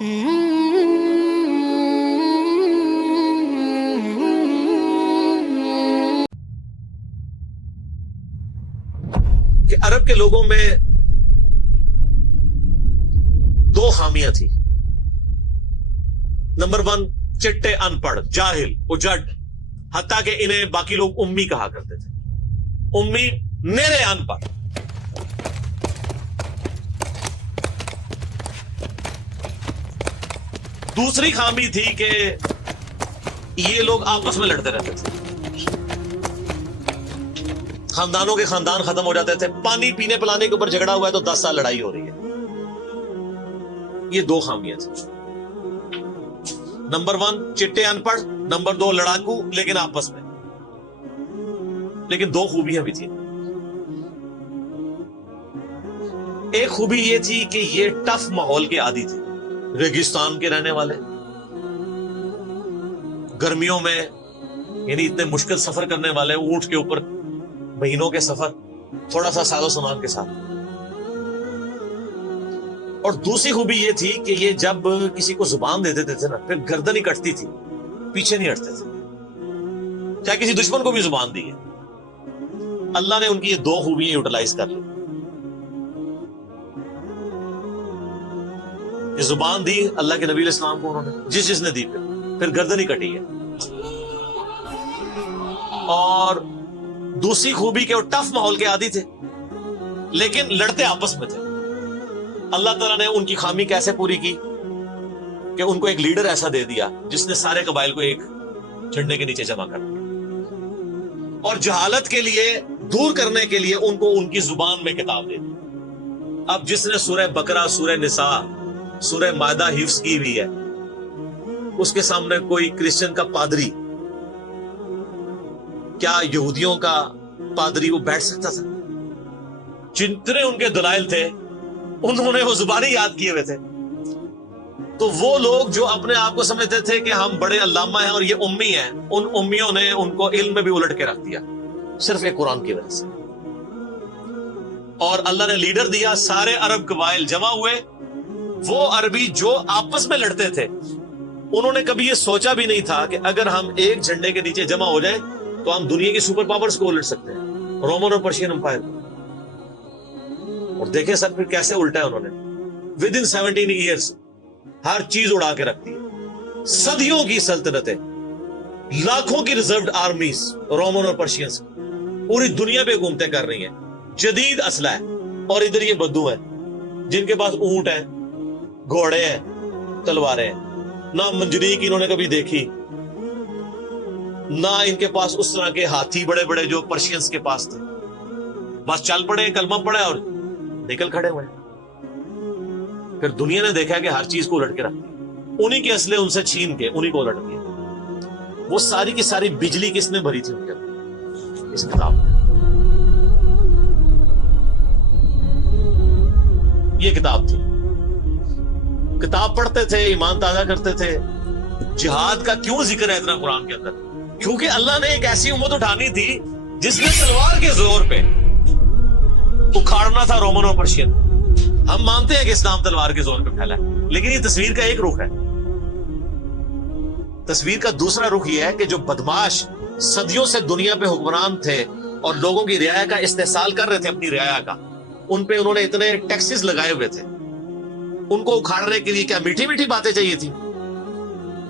کہ عرب کے لوگوں میں دو خامیاں تھی. نمبر 1 چٹے ان پڑھ جاہل اجڈ، حتیٰ کہ انہیں باقی لوگ امی کہا کرتے تھے. امی میرے ان پڑھ. دوسری خامی تھی کہ یہ لوگ آپس میں لڑتے رہتے تھے، خاندانوں کے خاندان ختم ہو جاتے تھے. پانی پینے پلانے کے اوپر جھگڑا ہوا ہے تو 10 سال لڑائی ہو رہی ہے. یہ دو خامیاں تھیں. نمبر 1 چٹے ان پڑھ، نمبر 2 لڑاکو لیکن آپس میں. لیکن دو خوبیاں بھی تھیں. ایک خوبی یہ تھی کہ یہ ٹف ماحول کے عادی تھے، ریگستان کے رہنے والے، گرمیوں میں یعنی اتنے مشکل سفر کرنے والے، اونٹ کے اوپر مہینوں کے سفر، تھوڑا سا ساز و سامان کے ساتھ. اور دوسری خوبی یہ تھی کہ یہ جب کسی کو زبان دے دیتے تھے نا، پھر گردن ہی کٹتی تھی، پیچھے نہیں ہٹتے تھے، چاہے کسی دشمن کو بھی زبان دی ہے. اللہ نے ان کی یہ دو خوبیاں یوٹیلائز کر لی. یہ زبان دی اللہ کے نبی علیہ السلام کو، انہوں نے جس نے دی پھر گردن ہی کٹی ہے. اور دوسری خوبی کہ وہ ٹف ماحول کے عادی تھے لیکن لڑتے آپس میں تھے. اللہ تعالیٰ نے ان کی خامی کیسے پوری کی کہ ان کو ایک لیڈر ایسا دے دیا جس نے سارے قبائل کو ایک جھنڈے کے نیچے جمع کر دیا، اور جہالت کے لیے دور کرنے کے لیے ان کو ان کی زبان میں کتاب دے دی. اب جس نے سورہ بقرہ، سورہ نساء، سورہ مائدہ حفظ کی ہوئی ہے، اس کے سامنے کوئی کرسچن کا پادری، کیا یہودیوں کا پادری وہ بیٹھ سکتا تھا؟ جتنے ان کے دلائل تھے انہوں نے وہ زبانی یاد کیے ہوئے تھے. تو وہ لوگ جو اپنے آپ کو سمجھتے تھے کہ ہم بڑے علامہ ہیں اور یہ امی ہیں، ان امیوں نے ان کو علم میں بھی الٹ کے رکھ دیا صرف ایک قرآن کی وجہ سے. اور اللہ نے لیڈر دیا، سارے عرب قبائل جمع ہوئے. وہ عربی جو آپس میں لڑتے تھے انہوں نے کبھی یہ سوچا بھی نہیں تھا کہ اگر ہم ایک جھنڈے کے نیچے جمع ہو جائیں تو ہم دنیا کی سپر پاورز کو الٹ سکتے ہیں، رومن اور پرشین امپائر کو. اور دیکھیں سر پھر کیسے الٹا ہے انہوں نے. ود ان 17 ایئرز ہر چیز اڑا کے رکھتی ہے. صدیوں کی سلطنتیں، لاکھوں کی ریزروڈ آرمیز رومن اور پرشینز پوری دنیا پہ حکومتیں کر رہی ہیں. جدید اسلحہ ہے، اور ادھر یہ بدو ہیں جن کے پاس اونٹ ہیں، گھوڑے ہیں، تلواریں ہیں. نہ منجنیق انہوں نے کبھی دیکھی، نہ ان کے پاس اس طرح کے ہاتھی بڑے بڑے جو پرشینز کے پاس تھے. بس چل پڑے، کلمہ پڑے اور نکل کھڑے ہوئے. پھر دنیا نے دیکھا کہ ہر چیز کو الٹ کے رکھ دیا، انہی کے اسلحے ان سے چھین کے انہی کو الٹ دیا. وہ ساری کی ساری بجلی کس نے بھری تھی ان کے اندر؟ اس کتاب میں. یہ کتاب تھی. کتاب پڑھتے تھے، ایمان تازہ کرتے تھے. جہاد کا کیوں ذکر ہے اتنا قرآن کے اندر؟ کیونکہ اللہ نے ایک ایسی امت اٹھانی تھی جس نے تلوار کے زور پہ اکھاڑنا تھا رومن اور پرشین. ہم مانتے ہیں کہ اسلام تلوار کے زور پہ پھیلا ہے، لیکن یہ تصویر کا ایک رخ ہے. تصویر کا دوسرا رخ یہ ہے کہ جو بدماش صدیوں سے دنیا پہ حکمران تھے اور لوگوں کی رعایا کا استحصال کر رہے تھے، اپنی رعایا کا، ان پہ انہوں نے اتنے ٹیکسز لگائے ہوئے تھے. ان کو اکھاڑنے کے لیے کیا میٹھی میٹھی باتیں چاہیے تھی؟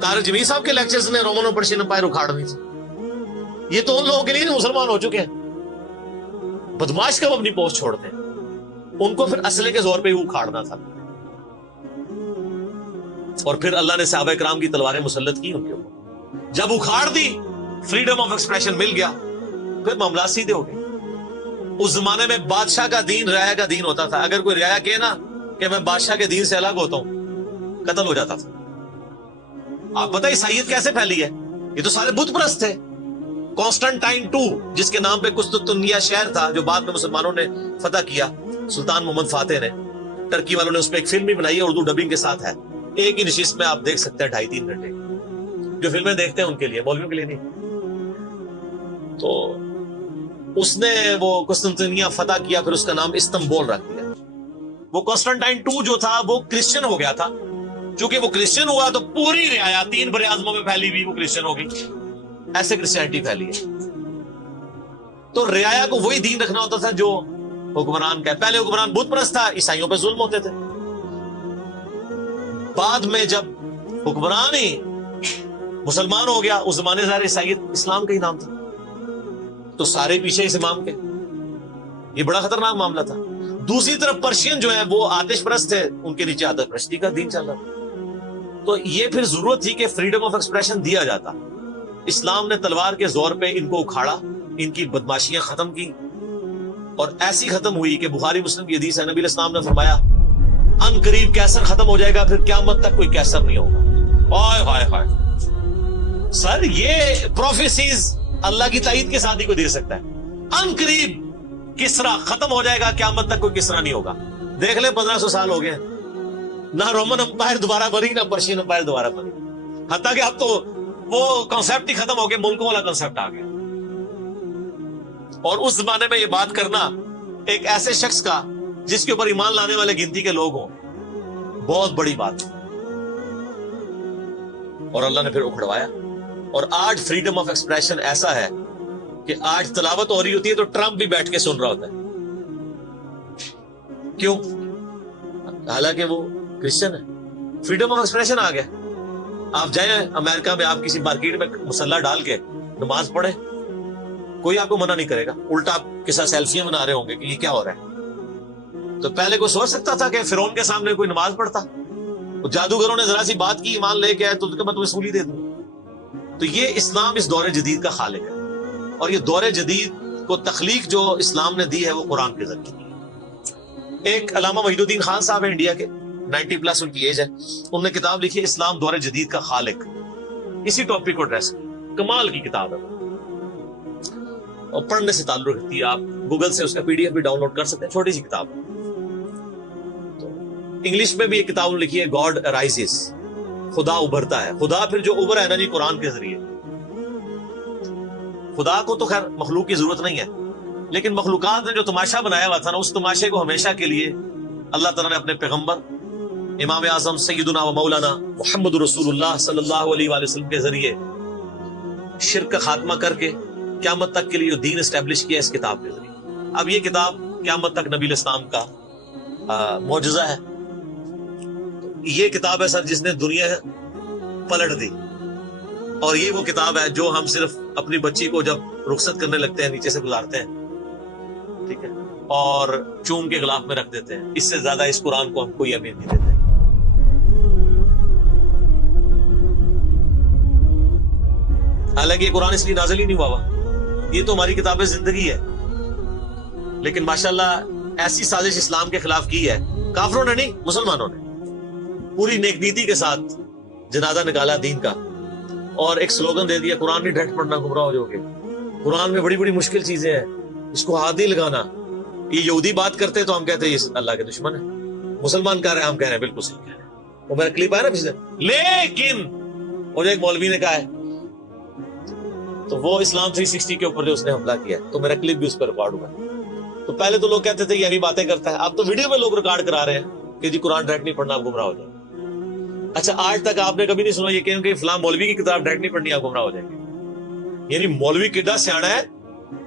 طارق جمیل صاحب کے لیکچرز نے رومن اور پرشین امپائر اکھاڑنی تھی. یہ تو ان لوگوں کے لیے مسلمان ہو چکے ہیں. بدماش کب اپنی پوسٹ چھوڑتے ہیں؟ ان کو پھر اسلحے کے زور پہ ہی اکھاڑنا تھا. اور پھر اللہ نے صحابہ کرام کی تلواریں مسلط کی ان کے اوپر. جب اکھاڑ دی، فریڈم آف ایکسپریشن مل گیا، پھر معاملات سیدھے ہو گئے. اس زمانے میں بادشاہ کا دین رعایا کا دین ہوتا تھا. اگر کوئی رعایا کہے نا کہ میں بادشاہ کے دین سے الگ ہوتا ہوں، قتل ہو جاتا تھا. آپ پتہ عیسائیت کیسے پھیلی ہے؟ یہ تو سارے بت پرست تھے. کانسٹنٹائن 2 جس کے نام پہ قسطنطنیہ شہر تھا جو بعد میں مسلمانوں نے فتح کیا، سلطان محمد فاتح نے، ٹرکی والوں نے اس پہ ایک فلم بھی بنائی ہے، اردو ڈبنگ کے ساتھ ہے. ایک ہی نشست میں آپ دیکھ سکتے ہیں 2.5-3 گھنٹے. جو فلمیں دیکھتے ہیں ان کے لیے، مولویوں کے لیے نہیں. تو اس نے وہ قسطنطنیہ فتح کیا، پھر اس کا نام استنبول رکھ دیا. وہ کانسٹنٹائن 2 جو تھا وہ کرسچن ہو گیا تھا، چونکہ وہ کرسچن ہوا تو پوری رعایا 3 بر اعظموں میں پھیلی ہوئی وہ کرسچن ہوگی. ایسے کرسچینٹی پھیلی ہے. تو رعایا کو وہی دین رکھنا ہوتا تھا جو حکمران کا ہے. پہلے حکمران بت پرست تھا, عیسائیوں پہ ظلم ہوتے تھے. بعد میں جب حکمران ہی مسلمان ہو گیا, اس زمانے سے عیسائیت اسلام کا ہی نام تھا, تو سارے پیچھے اس امام کے. یہ بڑا خطرناک معاملہ تھا. دوسری طرف پرشین جو ہے وہ آتش پرست تھے, ان کے نیچے آتش پرستی کا دین چل رہا. تو یہ پھر ضرورت تھی کہ فریڈم آف ایکسپریشن دیا جاتا. اسلام نے تلوار کے زور پہ ان کو اکھاڑا, ان کی بدماشیاں ختم کی, اور ایسی ختم ہوئی کہ بخاری مسلم کی حدیث ہے, نبی علیہ السلام نے فرمایا ان قریب کیسر ختم ہو جائے گا, پھر قیامت تک کوئی کیسر نہیں ہوگا. ہائے ہائے ہائے سر, یہ پروفیسیز اللہ کی تائید کے ساتھ ہی کوئی دے سکتا ہے. ان قریب کسرا ختم ہو جائے گا, قیامت تک کوئی کسرا نہیں ہوگا. دیکھ لیں 1500 سال ہو گئے, نہ رومن امپائر دوبارہ بنی, نہ پرشین امپائر دوبارہ بنی. حتیٰ کہ اب تو وہ کنسپٹ ہی ختم ہو گیا, ملکوں والا کنسپٹ آ گیا. اور اس زمانے میں یہ بات کرنا ایک ایسے شخص کا جس کے اوپر ایمان لانے والے گنتی کے لوگ ہوں, بہت بڑی بات. اور اللہ نے پھر اکھڑوایا. اور آج فریڈم آف ایکسپریشن ایسا ہے کہ آج تلاوت ہو رہی ہوتی ہے تو ٹرمپ بھی بیٹھ کے سن رہا ہوتا ہے. کیوں؟ حالانکہ وہ کرسچن ہے. فریڈم آف ایکسپریشن آ گیا. آپ جائیں امریکہ میں, آپ کسی مارکیٹ میں مسلح ڈال کے نماز پڑھیں, کوئی آپ کو منع نہیں کرے گا. الٹا آپ کے ساتھ سیلفیاں بنا رہے ہوں گے کہ یہ کیا ہو رہا ہے. تو پہلے کوئی سوچ سکتا تھا کہ فرعون کے سامنے کوئی نماز پڑھتا؟ جادوگروں نے ذرا سی بات کی, ایمان لے کے آئے تو میں تمہیں سولی دے دوں. تو یہ اسلام اس دور جدید کا خالق ہے, اور یہ دور جدید کو تخلیق جو اسلام نے دی ہے وہ قرآن کے ذریعے. ایک علامہ وحید الدین خان صاحب ہیں انڈیا کے, 90+ ان کی ایج ہے. انہوں نے کتاب لکھی ہے اسلام دور جدید کا خالق. اسی ٹاپک کو ایڈریس, کمال کی کتاب ہے اور پڑھنے سے تعلق رکھتی ہے. آپ گوگل سے اس کا PDF بھی ڈاؤن لوڈ کر سکتے ہیں, چھوٹی سی کتاب ہے. انگلش میں بھی ایک کتاب لکھی ہے گاڈ ارائزز, خدا ابھرتا ہے. خدا پھر جو ابھرا ہے نا جی قرآن کے ذریعے. خدا کو تو خیر مخلوق کی ضرورت نہیں ہے, لیکن مخلوقات نے جو تماشا بنایا ہوا تھا نا, اس تماشے کو ہمیشہ کے لیے اللہ تعالیٰ نے اپنے پیغمبر امام اعظم سیدنا و مولانا محمد رسول اللہ صلی اللہ علیہ وآلہ وسلم کے ذریعے شرک کا خاتمہ کر کے قیامت تک کے لیے دین اسٹیبلش کیا اس کتاب کے ذریعے. اب یہ کتاب قیامت تک نبی علیہ السلام کا معجزہ ہے. یہ کتاب ہے سر جس نے دنیا پلٹ دی, اور یہ وہ کتاب ہے جو ہم صرف اپنی بچی کو جب رخصت کرنے لگتے ہیں نیچے سے گزارتے ہیں, ٹھیک ہے, اور چوم کے غلاف میں رکھ دیتے ہیں. اس سے زیادہ اس قرآن کو ہم کوئی اہمیت نہیں دیتے. حالانکہ یہ قرآن اس لیے نازل ہی نہیں ہوا, یہ تو ہماری کتاب زندگی ہے. لیکن ماشاءاللہ ایسی سازش اسلام کے خلاف کی ہے کافروں نے, نہیں مسلمانوں نے, پوری نیک نیتی کے ساتھ جنازہ نکالا دین کا, اور ایک سلوگن دے دیا قرآن نہیں ڈھٹ پڑھنا گمراہ ہو جاؤ گے. قرآن میں بڑی بڑی مشکل چیزیں ہیں, اس کو ہاتھ نہیں لگانا. یہ یہودی بات کرتے تو ہم کہتے ہیں یہ اللہ کے دشمن ہے. مسلمان کہہ رہے ہیں, ہم کہہ رہے ہیں بالکل صحیح کہہ رہے ہیں. وہ میرا کلپ آیا نا پچھلے, لیکن اور ایک مولوی نے کہا ہے تو وہ اسلام 360 کے اوپر جو اس نے حملہ کیا ہے, تو میرا کلپ بھی اس پر ریکارڈ ہوا. تو پہلے تو لوگ کہتے تھے یہ ابھی باتیں کرتا ہے, اب تو ویڈیو میں لوگ ریکارڈ کرا رہے ہیں کہ جی قرآن ڈائریکٹ نہیں پڑھنا آپ گمراہ ہو جائیں. اچھا, آج تک آپ نے کبھی نہیں سنا یہ کہ فلاں مولوی کی کتاب ڈائریکٹ نہیں پڑھنی آپ گمراہ ہو جائیں گے. یعنی مولوی کڈا سیاڑا ہے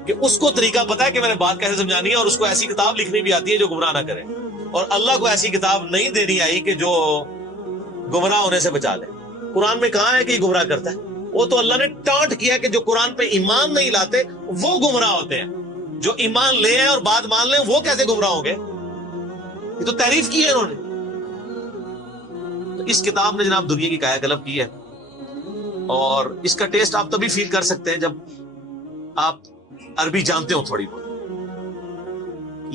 کہ اس کو طریقہ پتا ہے کہ میں نے بات کیسے سمجھانی ہے, اور اس کو ایسی کتاب لکھنی بھی آتی ہے جو گمراہ نہ کرے. اور اللہ کو ایسی کتاب نہیں دینی آئی کہ جو گمراہ ہونے سے بچا لے. قرآن میں کہاں ہے کہ یہ گمراہ کرتا ہے؟ وہ تو اللہ نے ٹانٹ کیا کہ جو قرآن پہ ایمان نہیں لاتے وہ گمراہ ہوتے ہیں. جو ایمان لے ہیں اور بات مان لیں وہ کیسے گمراہ ہوں گے؟ یہ تو تعریف کی ہے انہوں نے. تو اس کتاب نے جناب دنیا کی کایا کلب کی ہے, اور اس کا ٹیسٹ آپ تبھی فیل کر سکتے ہیں جب آپ عربی جانتے ہو تھوڑی بہت,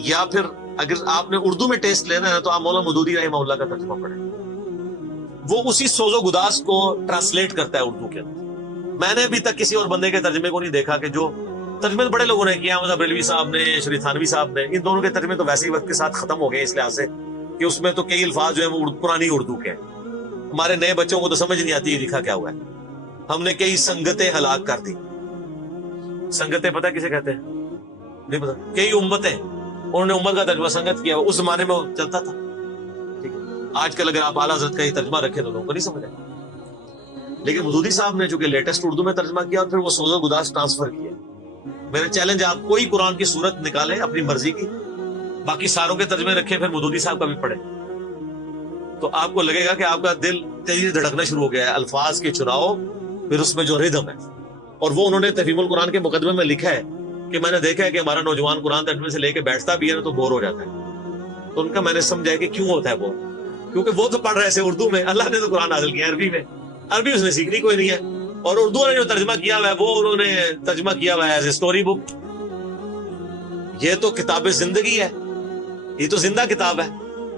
یا پھر اگر آپ نے اردو میں ٹیسٹ لینا ہے تو آپ مولانا مودودی رحمہ اللہ کا ترجمہ پڑھیں. وہ اسی سوز و گداز کو ٹرانسلیٹ کرتا ہے اردو کے اندر. میں نے ابھی تک کسی اور بندے کے ترجمے کو نہیں دیکھا کہ جو ترجمے بڑے لوگوں نے کیا, مطلب بریلوی صاحب نے, شری تھانوی صاحب نے, ان دونوں کے ترجمے تو ویسے ہی وقت کے ساتھ ختم ہو گئے اس لحاظ سے کہ اس میں تو کئی الفاظ جو ہیں وہ پرانی اردو کے ہیں. ہمارے نئے بچوں کو تو سمجھ نہیں آتی یہ لکھا کیا ہوا ہے. ہم نے کئی سنگتیں ہلاک کر دی. سنگتیں پتہ کسے کہتے ہیں؟ نہیں پتا. کئی امتیں, انہوں نے امت کا ترجمہ سنگت کیا, اس زمانے میں چلتا تھا. ٹھیک ہے, آج کل اگر آپ اعلیٰ حضرت کا یہ ترجمہ رکھیں تو لوگوں کو نہیں سمجھ آئے. لیکن مودودی صاحب نے جو کہ لیٹسٹ اردو میں ترجمہ کیا اور پھر وہ سوز و گداز ٹرانسفر کیا. میرا چیلنج آپ کوئی قرآن کی صورت نکالیں اپنی مرضی کی, باقی ساروں کے ترجمے رکھیں, پھر مودودی صاحب کا بھی پڑھیں, تو آپ کو لگے گا کہ آپ کا دل تیزی سے دھڑکنا شروع ہو گیا ہے. الفاظ کے چناؤ, پھر اس میں جو ردم ہے, اور وہ انہوں نے تفہیم القرآن کے مقدمے میں لکھا ہے کہ میں نے دیکھا ہے کہ ہمارا نوجوان قرآن ترجمے سے لے کے بیٹھتا بھی ہے نا تو بور ہو جاتا ہے. تو ان کا میں نے سمجھا کہ کیوں ہوتا ہے وہ, کیونکہ وہ تو پڑھ رہے تھے اردو میں, اللہ نے تو قرآن نازل کیا عربی میں, عربی اس نے سیکھنی کوئی نہیں ہے, اور اردو نے جو ترجمہ کیا ہوا ہے وہ انہوں نے ترجمہ کیا ہوا ہے ایز اے اسٹوری بک. یہ تو کتاب زندگی ہے, یہ تو زندہ کتاب ہے,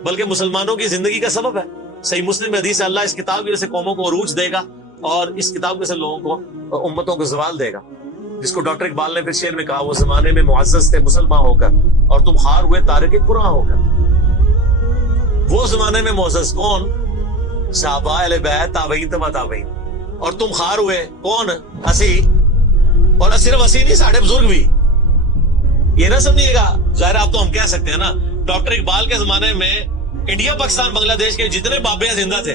بلکہ مسلمانوں کی زندگی کا سبب ہے. صحیح مسلم حدیث ہے, اللہ اس کتاب کی وجہ سے قوموں کو عروج دے گا اور اس کتاب کی وجہ سے لوگوں کو, امتوں کو زوال دے گا. جس کو ڈاکٹر اقبال نے پھر شعر میں کہا, وہ زمانے میں معزز تھے مسلمان ہو کر اور تم خار ہوئے تارک قرآن ہو کر. وہ زمانے میں معزز کون؟ صحابہ اہل بیت تابعین تبع تابعین, اور تم خار ہوئے کون؟ اسی, اور صرف اسی نہیں, ساڑھے بزرگ بھی. یہ نہ سمجھیے گا, ظاہر آپ تو ہم کہہ سکتے ہیں نا, ڈاکٹر اقبال کے زمانے میں انڈیا پاکستان بنگلہ دیش کے جتنے بابے زندہ تھے,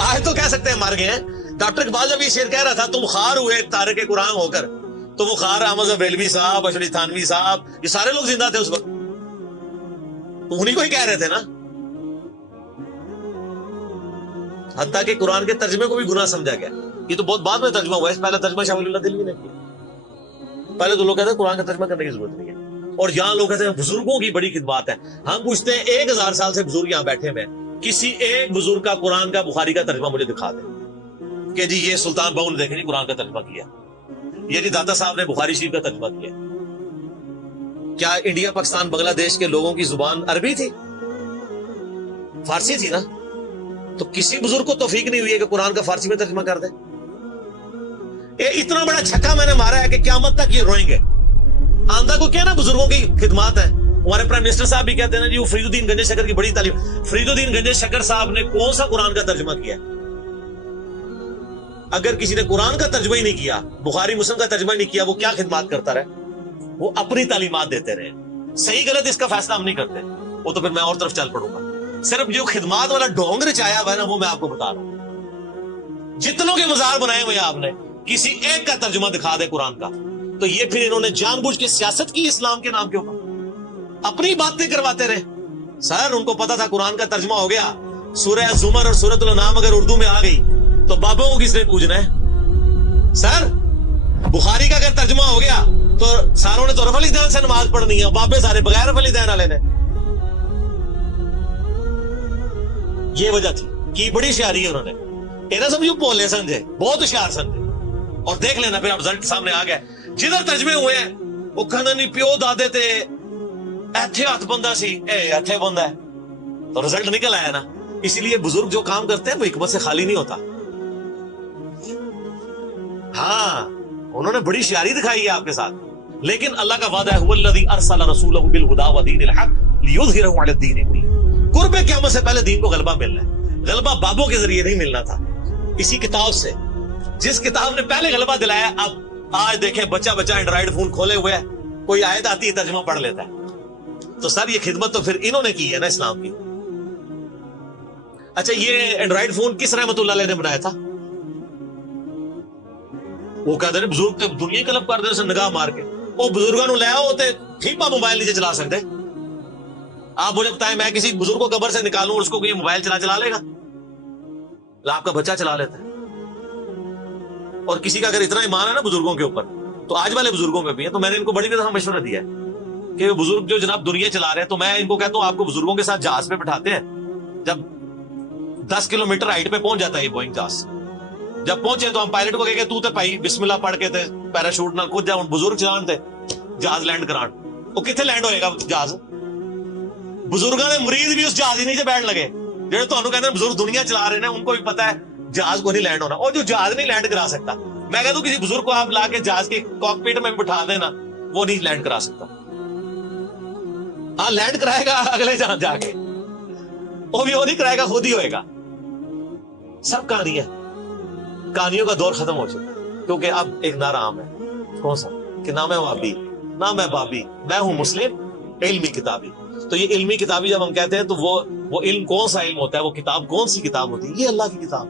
آج تو کہہ سکتے ہیں مر گئے ہیں. ڈاکٹر اقبال جب یہ شعر کہہ رہا تھا تم خار ہوئے تارک قرآن ہو کر, تو وہ خار احمد بریلوی صاحب, اشرف تھانوی صاحب, یہ سارے لوگ زندہ تھے اس وقت, تو انہیں کو ہی کہہ رہے تھے نا. حتیٰ کہ قرآن کے ترجمے کو بھی گناہ سمجھا گیا. یہ تو بہت بعد میں ترجمہ ہوا ہے, پہلا ترجمہ شاہ ولی اللہ دہلوی نے کیا. پہلے تو لوگ کہتے ہیں قرآن کا ترجمہ کرنے کی ضرورت نہیں ہے, اور یہاں لوگ کہتے ہیں بزرگوں کی بڑی خدمات ہے. ہم پوچھتے ہیں 1000 سال سے بزرگ یہاں بیٹھے ہوئے, کسی ایک بزرگ کا قرآن کا بخاری کا ترجمہ مجھے دکھا دیں کہ جی یہ سلطان بہو نے دیکھیں جی قرآن کا ترجمہ کیا, یہ جی داتا صاحب نے بخاری شریف کا ترجمہ کیا. کیا انڈیا پاکستان بنگلہ دیش کے لوگوں کی زبان عربی تھی؟ فارسی تھی نا. تو کسی بزرگ کو توفیق نہیں ہوئی ہے کہ قرآن کا فارسی میں ترجمہ کر دے. اتنا بڑا چھکا میں نے مارا ہے کہ قیامت تک یہ روئیں گے. آندہ کو کیا نا بزرگوں کی خدمات ہے. ہمارے پرائم منسٹر صاحب بھی کہتے ہیں نا جی وہ فرید الدین گنج شکر کی بڑی تعلیم. فرید الدین گنج شکر صاحب نے کون سا قرآن کا ترجمہ کیا؟ اگر کسی نے قرآن کا ترجمہ ہی نہیں کیا, بخاری مسلم کا ترجمہ ہی نہیں کیا, وہ کیا خدمات کرتا رہے؟ وہ اپنی تعلیمات دیتے رہے. صحیح غلط اس کا فیصلہ ہم نہیں کرتے, وہ تو پھر میں اور طرف چل پڑوں گا. صرف جو خدمات والا ڈونگ رچایا ہوا ہے نا, وہ میں آپ کو بتا رہا ہوں. جتنوں کے مزار بنائے ہوئے آپ نے, کسی ایک کا ترجمہ دکھا دے قرآن کا, تو یہ پھر انہوں نے جان بوجھ کے سیاست کی اسلام کے نام کے اوپر, اپنی باتیں کرواتے رہے. سر ان کو پتا تھا قرآن کا ترجمہ ہو گیا, سورہ زمر اور سورۃ الانعام اگر اردو میں آ گئی تو بابوں کو کس نے پوجنا ہے؟ سر بخاری کا اگر ترجمہ ہو گیا تو ساروں نے تو رفع الدین سے نماز پڑھنی ہے, بابے سارے بغیر رفع الدین والے نے. یہ وجہ تھی کہ بڑی ہوشیاری ہے انہوں نے. اینا سمجھو پولے سمجھے, بہت ہوشیار سمجھے. اور دیکھ لینا پھر رزلٹ سامنے آ گیا. جدھر ترجمے ہوئے ہیں وہ کہنا نہیں پیو دادے تے ایتھے ہاتھ بندہ سی, اے ایتھے بندہ ہے, تو رزلٹ نکل آیا نا. اسی لیے بزرگ جو کام کرتے ہیں وہ حکمت سے خالی نہیں ہوتا. ہاں انہوں نے بڑی ہوشیاری دکھائی ہے آپ کے ساتھ, لیکن اللہ کا وعدہ ہے هو الذی ارسل رسولہ بالہدی ودین الحق لیظہرہ علی الدین کلہ. قرب قیامت سے پہلے دین کو غلبہ ملنا ہے. غلبہ بابوں کے ذریعے نہیں ملنا تھا, اسی کتاب سے, جس کتاب نے پہلے غلبہ دلایا. اب آج دیکھیں بچہ اینڈرائیڈ فون کھولے ہوئے ہے, کوئی آیت آتی ہے ترجمہ پڑھ لیتا ہے. تو سر یہ خدمت تو پھر انہوں نے کی ہے نا اسلام کی. اچھا یہ اینڈرائیڈ فون کس رحمت اللہ علیہ نے بنایا تھا؟ وہ کہتے ہیں بزرگ تے دنیا کلب کر دے نگاہ مار کے, وہ بزرگوں نے لے آؤ تے ٹھیک موبائل نہیں چلا سکتے. آپ مجھے بتائیں میں کسی بزرگ کو قبر سے نکالوں اور اس کو یہ موبائل چلا لے گا؟ آپ کا بچہ چلا لیتا ہے. اور کسی کا اگر اتنا ایمان ہے نا بزرگوں کے اوپر, تو آج والے بزرگوں پہ بھی ہے. تو میں نے ان کو بڑی دفعہ مشورہ دیا ہے کہ بزرگ جو جناب دنیا چلا رہے ہیں, تو میں ان کو کہتا ہوں آپ کو بزرگوں کے ساتھ جہاز پہ بٹھاتے ہیں. جب 10 کلومیٹر ہائٹ پہ پہنچ جاتا ہے یہ بوئنگ جہاز, جب پہنچے تو ہم پائلٹ کو کہے تو تے بھائی بسم اللہ پڑھ کے تے پیراشوٹ نال کود جا. بزرگ چلان تے جہاز لینڈ کران, وہ کتنے لینڈ ہوئے گا جہاز؟ بزرگوں نے مریض بھی اس جہاز ہی نیچے بیٹھ لگے. جہاں تمہیں کہتے ہیں بزرگ دنیا چلا رہے ہیں, ان کو بھی پتا ہے جہاز کو نہیں لینڈ ہونا. اور جو جہاز نہیں لینڈ کرا سکتا, میں کہتا ہوں کسی بزرگ کو آپ لا کے جہاز کے کاکپٹ میں بٹھا دینا, وہ نہیں لینڈ کرا سکتا. ہاں لینڈ کرائے گا اگلے جہاں جا کے, وہ بھی وہ نہیں کرائے گا, خود ہی ہوئے گا. سب کہانیاں, کہانیوں کا دور ختم ہو چکا, کیونکہ اب ایک نعرہ عام ہے. کون سا؟ کہ نہ میں وابی نہ میں بابی, میں ہوں مسلم, علمی کتابی. تو یہ علمی کتابی جب ہم کہتے ہیں تو وہ علم کون سا علم ہوتا ہے, وہ کتاب کون سی کتاب ہوتی ہے؟ یہ اللہ کی کتاب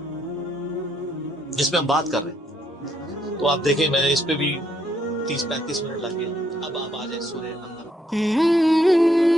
جس پہ ہم بات کر رہے ہیں. تو آپ دیکھیں میں نے اس پہ بھی 30-35 منٹ لگ گئے. اب آپ آ جائیں سورہ النمل.